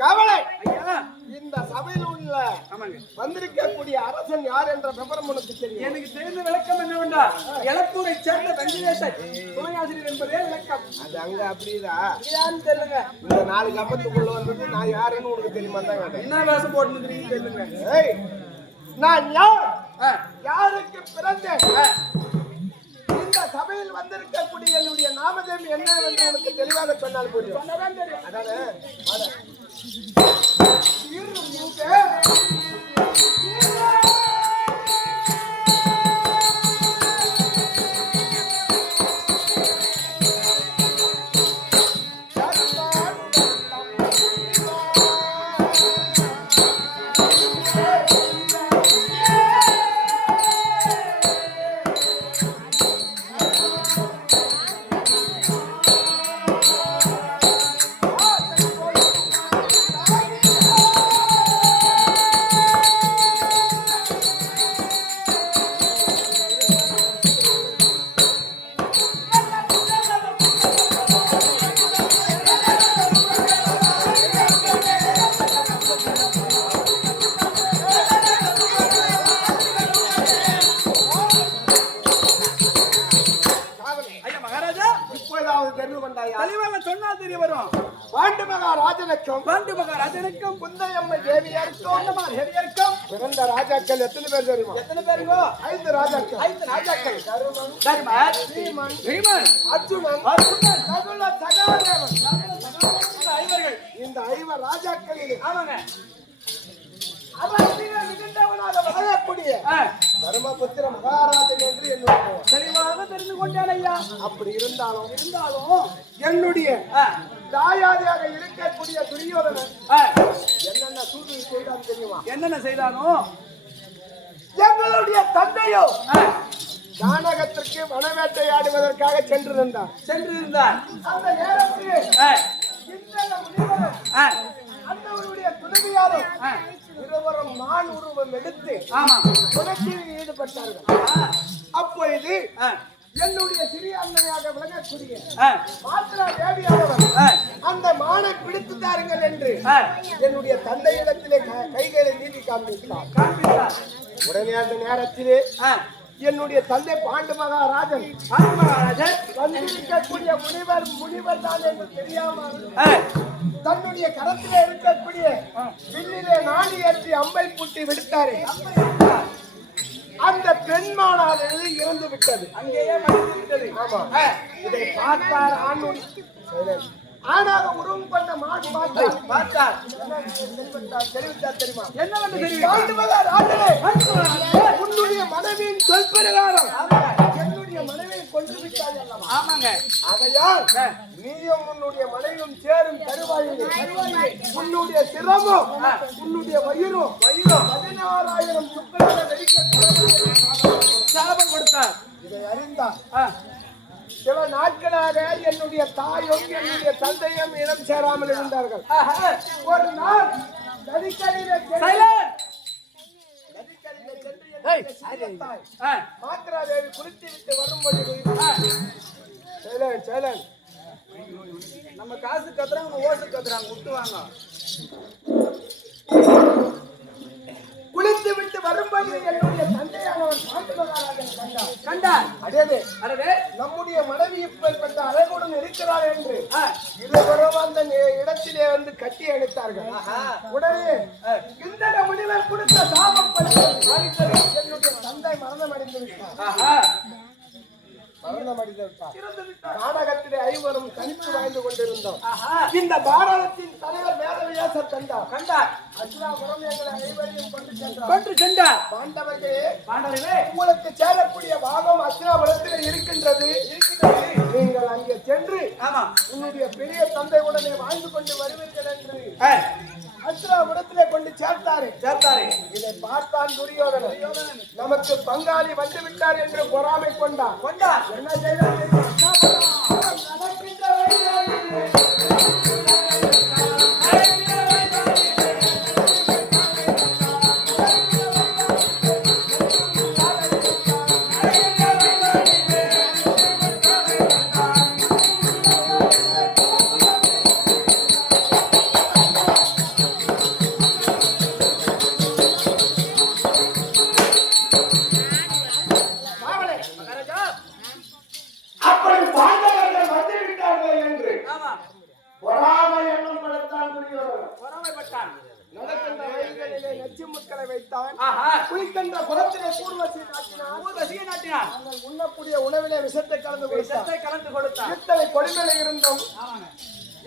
கவலை இந்த சபையில் உள்ள வந்திருக்கக்கூடிய அரசன் யார் என்ற விவரம் உனக்கு தெரியும்? எனக்கு தெரிந்த விளக்கம் என்னவென்றால் எலத்தூரை சேர்ந்த வெங்கடேசன் துணையாசிரியர் என்பதே விளக்கம். அது அங்க அப்படிதான் தெரியலங்க. இந்த 4 கம்பத்துக்குள்ள வந்தது நான் யாருன்னு உனக்கு தெரியுமா தான் கேட்டேன். என்ன வேஷம் போட்டு தெரியலங்க. நான் யாருக்கு பிறந்தேன்? இந்த சபையில் வந்திருக்கக்கூடிய என்னுடைய நாமதேவி என்ன என்று உனக்கு தெளிவாக சொன்னால் புரியும். அதானே குந்தையம்மை தேவியருக்கும் பிறந்த ராஜாக்கள் எத்தனை பேர் தெரியுமா? எத்தனை பேருங்க? 5 ராஜாக்கள். 5 ராஜாக்கள். தருமன், பீமன், அர்ஜுனன், நகுல, சகாதேவன். இந்த 5 ராஜாக்களில் ஆமாங்க தர்மபுத்திர மகாராஜன் என்று என்னுடைய தெளிவாக தெரிந்து கொண்டேன் ஐயா. அப்படி இருந்தாலும் என்னுடைய தாயாதியாக இருக்கக்கூடிய துரியோதனன் என்னென்ன சூழ்நிலை செய்தான் தெரியுமா? என்னென்ன செய்தானோ? எங்களுடைய தந்தையோ ஜானகத்திற்கு வனவேட்டையாடுவதற்காக சென்றிருந்தார். அந்த நேரத்தில் அந்தவருடைய துணைவியாரும் இருவரும் மான் உருவம் எடுத்து புரட்சியில் ஈடுபட்டார்கள். அப்பொழுது என்னுடைய சிறிய அன்னையாக விளங்கக்கூடிய மாத்ரா தேவியானவர் அந்த மானை பிடித்து தாருங்கள் என்று என்னுடைய தந்தையிடத்திலே கைகளை நீட்டி காண்பித்தார். உடனே அந்த நேரத்திலே என்னுடைய தந்தை பாண்டு மகாராஜன் வந்திருக்கக்கூடிய முனிவர் தான் என்று தெரியாமல் தன்னுடைய கரத்திலே இருக்கக்கூடிய வில்லிலே நாணி ஏற்றி அம்பை பூட்டி விடுத்தாரே, அந்த பெண்மானானது இறந்து விட்டது. அங்கேயே மறைந்து விட்டது. ஆமா, இதை பார்த்தார் ஆண்மொழி. ஆனாக உருவம் கொண்ட மான் பார்த்தார். தெரிவித்தார் தெரியுமா? என்னவென்று தெரியும்? உன்னுடைய மனைவியின் சொல் பிரகாரம் என்னுடைய மனைவியை கொண்டு விட்டாய் அல்லவா? ஆமாங்க. ஆகையால் நீயும் உன்னுடைய மனைவியும் சேரும் தருவாயிலே உன்னுடைய சிரமும் உன்னுடைய வயிறும் 16,000 சுக்கரங்களை வெடிக்க சாபம் கொடுத்தார். இதை அறிந்தார். சில நாட்களாக என்னுடைய தாயும் என்னுடைய தந்தையும் இடம் சேராமல் இருந்தார்கள். ஒரு நாள் நதிக்கரையிலே மாத்ரா தேவி குளித்து விட்டு வரும்பொழுது நம்ம காசு கத்துறாங்க, ஓசு கத்துறாங்க, விட்டுவாங்க. குளித்து விட்டு வரும்போது என்னுடைய தந்தையானவர் பாண்டு மகாராஜன் கண்டார். அடே நம்முடைய மனைவி இப்பேற்பட்ட அழகுடன் இருக்கிறார் என்று இருவரும் அந்த இடத்திலே வந்து கட்டி அணைத்தார்கள். உடனே இந்த முனிவர் கொடுத்த சாபம் என்னுடைய தந்தை மரணம் அடைந்து விட்டார். நாடகத்திலே 5 தனித்து வாழ்ந்து கொண்டிருந்தோம். இந்த பாரதத்தின் தலைவர் வேதவியாசர் கண்டார். அசுராபுரம் எங்களை 5 கொண்டு சென்றார். பாண்டவர்களே, உங்களுக்கு சேரக்கூடிய பாகம் அசுராபுரத்திலே இருக்கின்றது. நீங்கள் அங்கே சென்று உன்னுடைய பெரிய தந்தை உடனே வாழ்ந்து கொண்டு வருவீர்கள் என்று அசுராபுரத்திலே கொண்டு சேர்த்தாரு. இதை பார்த்தான் துரியோதனன். நமக்கு பங்காளி வந்து விட்டார் என்று பொறாமை கொண்டார். என்ன செய்தார்? சென்ற குளத்திலே ஊர்வசி நாட்டினார். நாங்கள் உண்ணக்கூடிய உணவிலே விஷத்தை கலந்து கொடுத்தார். இத்தனை கொடுமையில இருந்தும்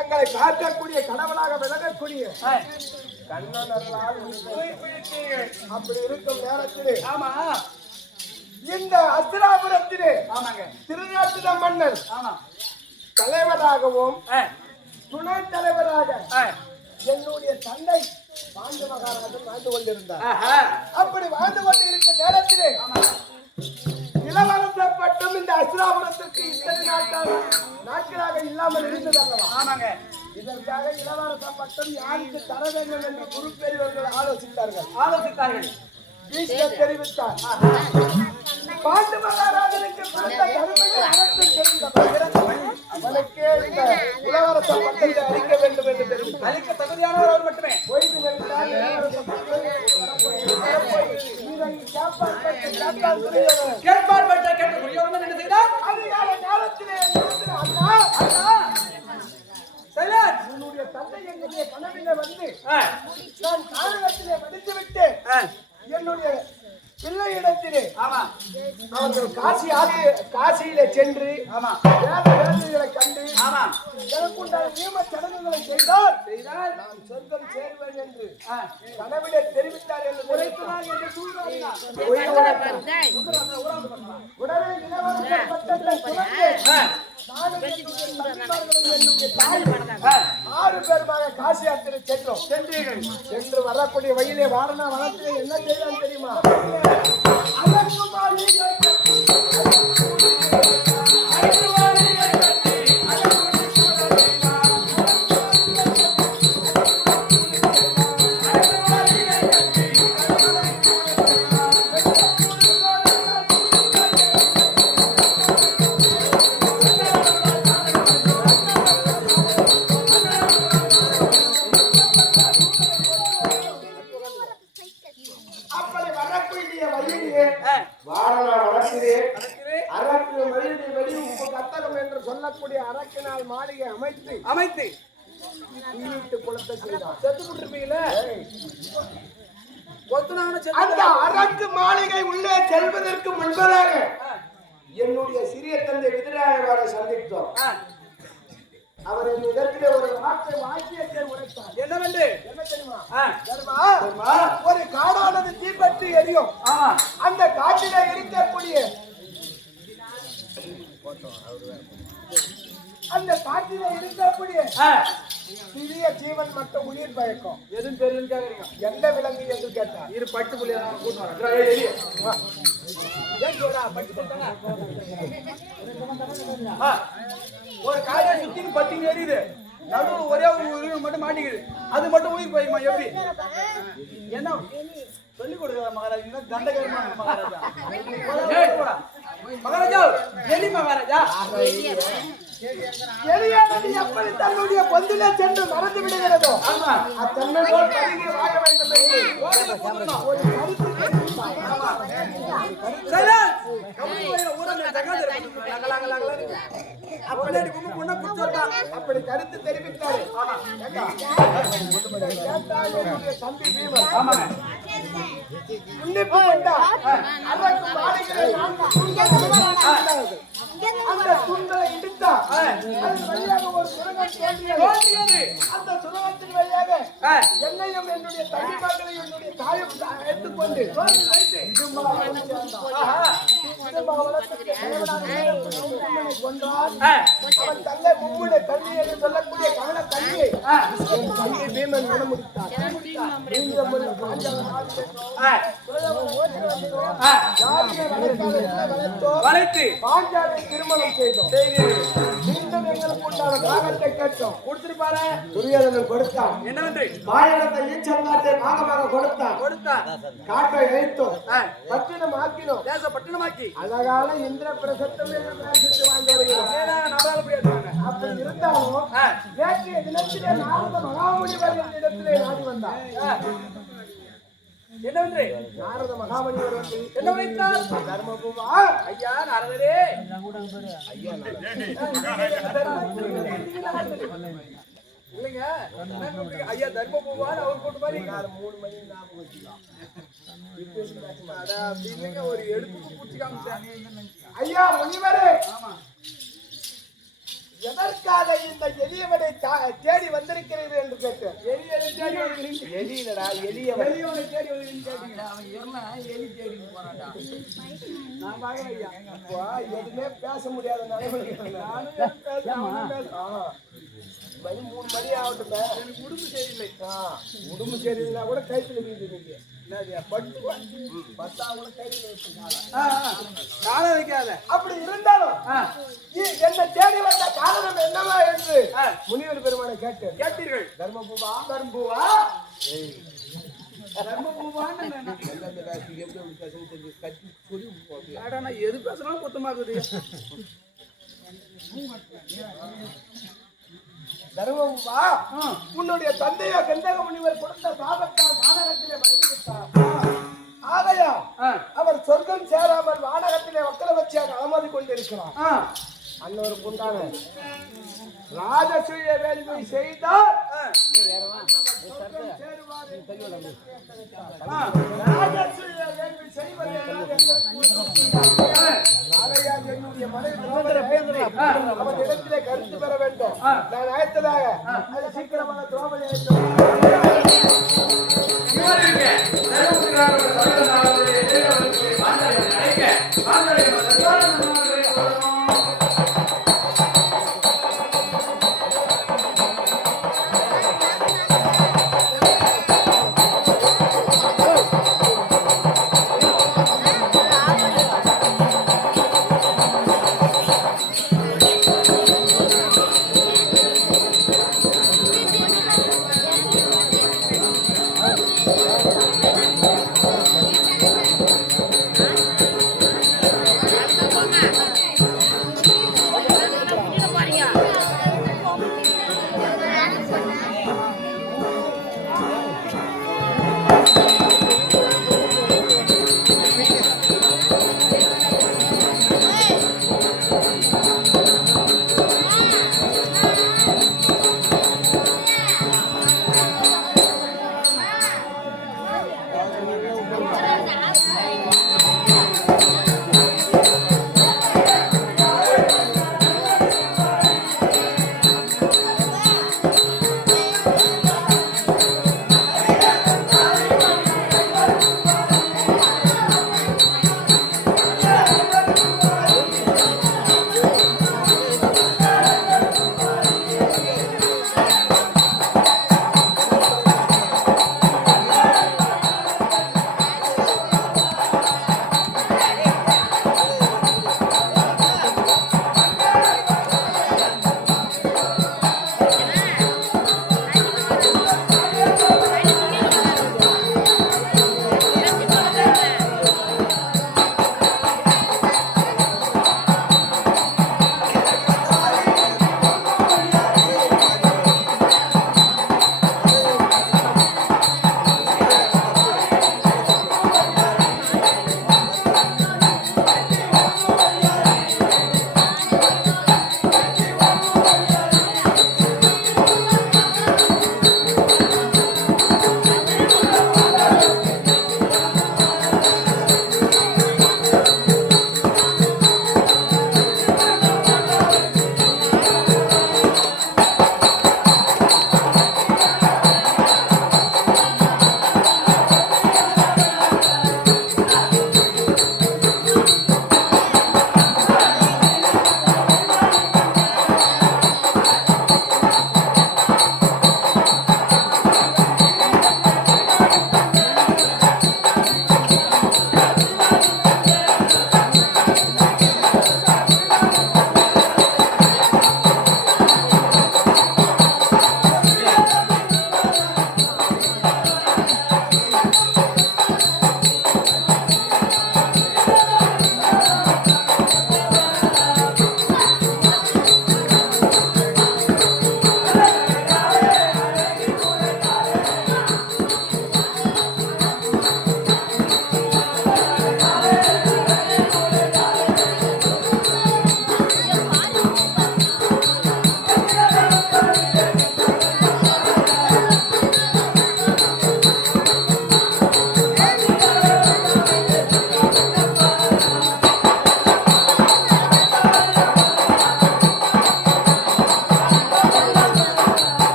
எங்களை காக்கக்கூடிய கடவுளாக விளங்கக்கூடிய கண்ணனர்களால் அப்படி இருக்கும் நேரத்திலே இந்த அஸ்திராபுரத்திலே திருநாட்டின மன்னர் தலைவராகவும் துணை தலைவராக என்னுடைய தந்தை பாண்டு மகாராஜன் வாழ்ந்து கொண்டிருந்தார். அப்படி வாழ்ந்து கொண்டு இருக்க நேரத்திலே இளவரசர் பட்டம் இந்த அஸ்திராபுரத்திற்கு இத்தனை நாட்களாக இல்லாமல் இருந்தது அல்லவா? இதற்காக இளவரச பட்டம் யாருக்கு தர வேண்டும் என்று குரு பெரியவர்கள் ஆலோசித்தார்கள். ஈஸ்வர் தெரிவித்தார். பாண்டு மகாராஜனுக்கு பிறந்த கருமையை அனைத்தும் தெரிந்தவர். அவனுக்கே இந்த இளவரச பட்டத்தை அளிக்க வேண்டும் என்று தெரிவித்தார். அளிக்க தகுதியானவர் அவர் மட்டுமே. போய்து வென்றால் இளவரச பட்டத்தை கேட்பார் பட்ட கேட்ட புரியவன் என்ன செய்தார்? அதிகால நேரத்திலே உன்னுடைய தந்தை என்னுடைய கனவிலே வந்து நான் காரணத்திலே படித்துவிட்டு என்னுடைய பிள்ளையிடத்திலே அவர்கள் காசியிலே சென்று வேதங்களை கண்டு எனக்குண்டான நியம சடங்குகளை செய்தால் நான் சொர்க்கம் சேர்வேன் என்று கனவிலே தெரிவித்தார் என்று உரைத்தார் என்று சூழ்நிலை உடனே இளவரசர் பட்டத்தை சுமந்து 6 பேருமாக காசி யாத்திரை சென்று வரக்கூடிய வழியிலே வாரணா வனத்திலே என்ன செய்யலாம் தெரியுமா? சொல்லக்கூடிய அரக்கினால் மாளிகை அமைத்து குளத்தை அந்த அரக்கு மாளிகை உள்ளே செல்வதற்கு முன்பதாக என்னுடைய சிறிய தந்தை விதிராயவரை சந்தித்தோம். அவர் இதற்கிலே ஒரு வாக்கியத்தை உரைத்தார். என்னவென்று என்ன தெரியுமா? ஒரு காடானது தீப்பற்றி எரியும். அந்த காட்டிலே இருக்கக்கூடிய அந்த காட்டிலே இருக்கக்கூடிய சிறிய ஜீவன் மட்டும் உயிர் பயக்கும். எதுவும் தெரியும். எந்த விலங்கு என்று கேட்டார். இரு பட்டு புள்ளி ஒரு காயை சுத்தி பத்தி எரியுது. நடுவு ஒரே ஒரு உயிர் மட்டும் மாட்டிக்குது. அது மட்டும் உயிர் பயமா? எப்படி என்ன சொல்லிக் கொடுக்க மகாராஜா? தண்டகரமா மகாராஜா எலி மகாராஜா எலியானது எப்படி தன்னுடைய பொந்திலே சென்று மறந்து விடுகிறதோ அத்தன்மை போல் பதுங்கி வாழ வேண்டும் என்று ஒரு அப்படி கருத்து தெரிவித்தாரு. தம்பி பீமன் உன்னிப்பு கொண்டார். அந்த துண்டை இடித்தார். அதன் வழியாக ஒரு சுரங்கம் தோன்றியது. அந்த சுரங்கத்தின் வழியாக என்னையும் என்னுடைய தம்பிமார்களையும் என்னுடைய தாயும் எடுத்துக்கொண்டு கொன்றார். அவன் தந்தை மும்முனை கல்வி என்று சொல்லக்கூடிய கவன கல்வியை தந்தை பீமன் மனமுடித்தார். பாஞ்சாலை திருமணம் செய்தோம். மீண்டும் எங்களுக்கு உண்டான பாகத்தை கேட்டோம். கொடுத்திருப்பாரு. துரியோதனன் கொடுத்தான். என்னவென்று மாயனத்தை ஈச்சங்காட்டை பாகமாக கொடுத்தான். காட்டை வைத்தோம். பட்டினம் ஆக்கினோம். தேச பட்டினமாக்கி அழகான இந்திர பிரசத்தம் வாழ்ந்து வருகிறோம். அப்படி இருந்தாலும் நேற்றைய தினத்திலே நாரத மகாமுனிவர் இடத்திலே நாடி வந்தார். என்னவென்று நாரத மகாமுனிவர் வந்து என்ன வைத்தார்? தர்மபூமா ஐயா நாரதரே இல்லைங்க ஐயா தர்மபூமான்னு அவர் போட்டு மாதிரி 3 மணி ஞாபகம் வச்சுக்கலாம். அட, அப்படி இல்லைங்க, ஒரு எடுப்புக்கு புடிச்சு காமிச்சேன். ஐயா முனிவரே, ஆமா. எதற்காக இந்த எளியவனை தேடி வந்திருக்கிறீர்கள் என்று கேட்டேன். எலியனை தேடி வருகிறீங்க. எலியனடா, எளியவன். எலியவனை தேடி வருகிறீங்கன்னு கேட்டீங்க. நான் பார்க்கல ஐயா. அப்பா, எதுவுமே பேச முடியாத நிலைமையில நானும் எதுவும் பேசல, அவனும் பேசல. மணி 3 மணி ஆகட்டுமே. எனக்கு உடம்பு சரியில்லை. உடம்பு சரியில்லைன்னா கூட கைத்துல வீட்டுக்கு பட்டுவேன். பத்தா கூட கைத்துல வச்சுக்கால. கால வைக்காத. அப்படி இருந்தாலும் ஆ, என்ன தேடி வந்த காரணம் என்னவா என்று ஆ, முனிவர் பெருமானை கேட்டேன். கேட்டீர்கள். தர்மபூவா கரும்பூவா? கரும்பூவான்னு என்ன? அட, நான் எது பேசுனாலும் குத்தமா இருக்குது. தர்மபூவா, உன்னுடைய தந்தையா கந்தக முனிவர் கொடுத்த சாபத்தால் வானகத்திலே மறைத்து விட்டார். ஆகையா அவர் சொர்க்கம் சேராமல் வானகத்திலே வக்கல வச்சு அனுமதி கொண்டிருக்கிறார். அன்னவருக்கு உண்டான ராஜசூய வேள்வி செய்தால் ராஜசூய வேள்வி செய்வது என்னுடைய மனைவி அவன் இடத்திலே கருத்து பெற வேண்டும். நான் அழைத்ததாக அது சீக்கிரமாக திரௌபதி இவருக்கு